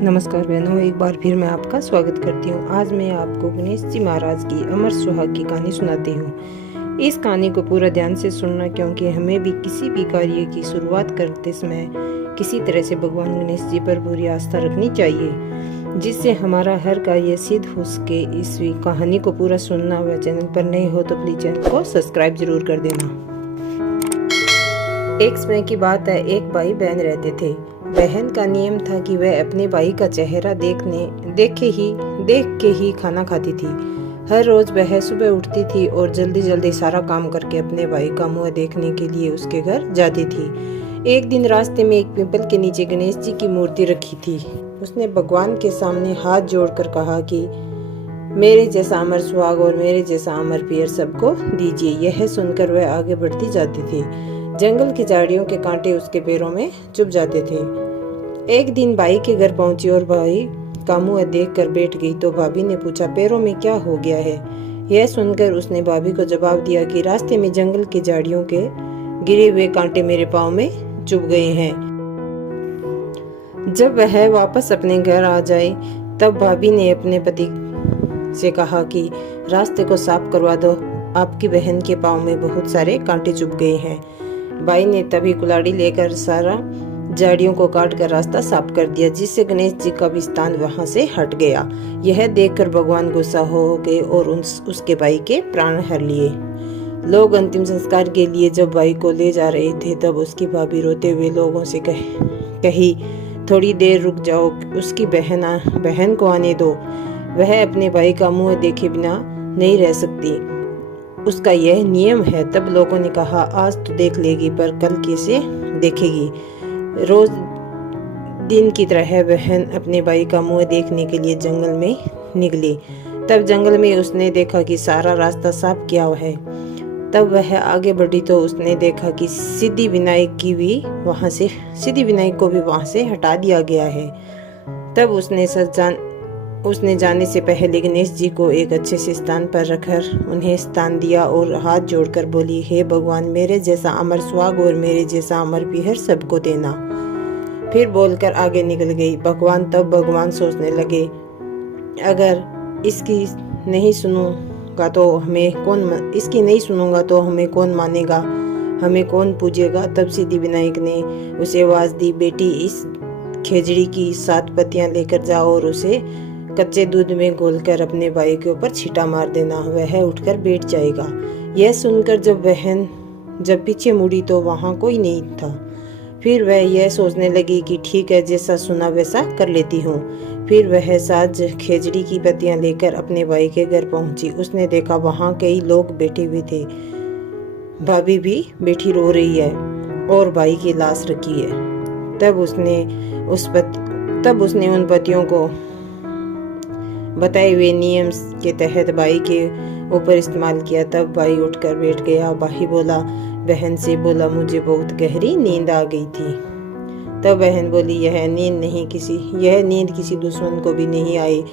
नमस्कार बहनों, एक बार फिर मैं आपका स्वागत करती हूँ। आज मैं आपको गणेश जी महाराज की अमर सुहाग की कहानी सुनाती हूँ। इस कहानी को पूरा ध्यान से सुनना, क्योंकि हमें भी किसी भी कार्य की शुरुआत करते समय किसी तरह से भगवान गणेश जी पर पूरी आस्था रखनी चाहिए, जिससे हमारा हर कार्य सिद्ध हो सके। इस कहानी को पूरा सुनना व चैनल पर नए हो तो प्लीज चैनल को सब्सक्राइब जरूर कर देना। एक समय की बात है, एक भाई बहन रहते थे। बहन का नियम था कि वह अपने भाई का चेहरा देख के ही खाना खाती थी। हर रोज वह सुबह उठती थी और जल्दी जल्दी सारा काम करके अपने भाई का मुंह देखने के लिए उसके घर जाती थी। एक दिन रास्ते में एक पीपल के नीचे गणेश जी की मूर्ति रखी थी। उसने भगवान के सामने हाथ जोड़कर कहा कि मेरे जैसा अमर सुहाग और मेरे जैसा अमर पियर सबको दीजिए। यह सुनकर वह आगे बढ़ती जाती थी। जंगल की झाड़ियों के कांटे उसके पैरों में चुभ जाते थे। एक दिन भाई के घर पहुंची और भाई का मुंह देख कर बैठ गई तो भाभी ने पूछा, पैरों में क्या हो गया है? यह सुनकर उसने भाभी को जवाब दिया कि रास्ते में जंगल की झाड़ियों के गिरे हुए कांटे मेरे पाँव में चुभ गए हैं। जब वह वापस अपने घर आ जाए तब भाभी ने अपने पति से कहा कि रास्ते को साफ करवा दो, आपकी बहन के पाँव में बहुत सारे कांटे चुभ गए हैं। भाई ने तभी कुल्हाड़ी लेकर सारा झाड़ियों को काट कर रास्ता साफ कर दिया, जिससे गणेश जी का भी स्थान वहां से हट गया। यह देखकर भगवान गुस्सा हो गए और उसके भाई के प्राण हर लिए। लोग अंतिम संस्कार के लिए जब भाई को ले जा रहे थे तब उसकी भाभी रोते हुए लोगों से कही, थोड़ी देर रुक जाओ, उसकी बहन को आने दो। वह अपने भाई का मुंह देखे बिना नहीं रह सकती, उसका यह नियम है। तब लोगों ने कहा, आज तो देख लेगी पर कल कैसे देखेगी। रोज दिन की तरह बहन अपने भाई का मुंह देखने के लिए जंगल में निकली। तब जंगल में उसने देखा कि सारा रास्ता साफ किया हुआ है। तब वह आगे बढ़ी तो उसने देखा कि सिद्धिविनायक को भी वहां से हटा दिया गया है। तब उसने जाने से पहले गणेश जी को एक अच्छे से स्थान पर रखकर उन्हें स्थान दिया और हाथ जोड़कर बोली, हे भगवान, मेरे जैसा अमर सुहाग और मेरे जैसा अमर पियर सबको देना। फिर बोलकर आगे निकल गई। भगवान सोचने लगे, अगर इसकी नहीं सुनूंगा तो हमें कौन मानेगा, हमें कौन पूजेगा। तब सिद्धिविनायक ने उसे आवाज दी, बेटी, इस खेजड़ी की 7 पत्तियां लेकर जाओ और उसे कच्चे दूध में घोलकर अपने भाई के ऊपर छींटा मार देना, वह उठकर बैठ जाएगा। यह सुनकर जब पीछे मुड़ी तो वहां कोई नहीं था। फिर वह यह सोचने लगी कि ठीक है, जैसा सुना वैसा कर लेती हूँ। फिर वह 7 खेजड़ी की पत्तियां लेकर अपने भाई के घर पहुंची। उसने देखा वहां कई लोग बैठे हुए थे। भाभी भी बैठी रो रही है और भाई की लाश रखी है। तब उसने उन पतियों को बताए हुए नियम के तहत भाई के ऊपर इस्तेमाल किया। तब भाई उठकर बैठ गया। भाई बहन से बोला, मुझे बहुत गहरी नींद आ गई थी। तब बहन बोली, यह नींद किसी दुश्मन को भी नहीं आई,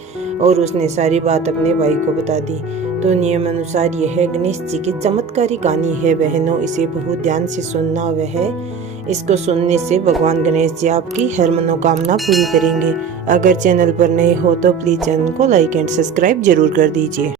और उसने सारी बात अपने भाई को बता दी। तो नियम अनुसार यह गणेश जी की चमत्कारी कहानी है। बहनों, इसे बहुत ध्यान से सुनना। इसको सुनने से भगवान गणेश जी आपकी हर मनोकामना पूरी करेंगे। अगर चैनल पर नए हो तो प्लीज चैनल को लाइक एंड सब्सक्राइब जरूर कर दीजिए।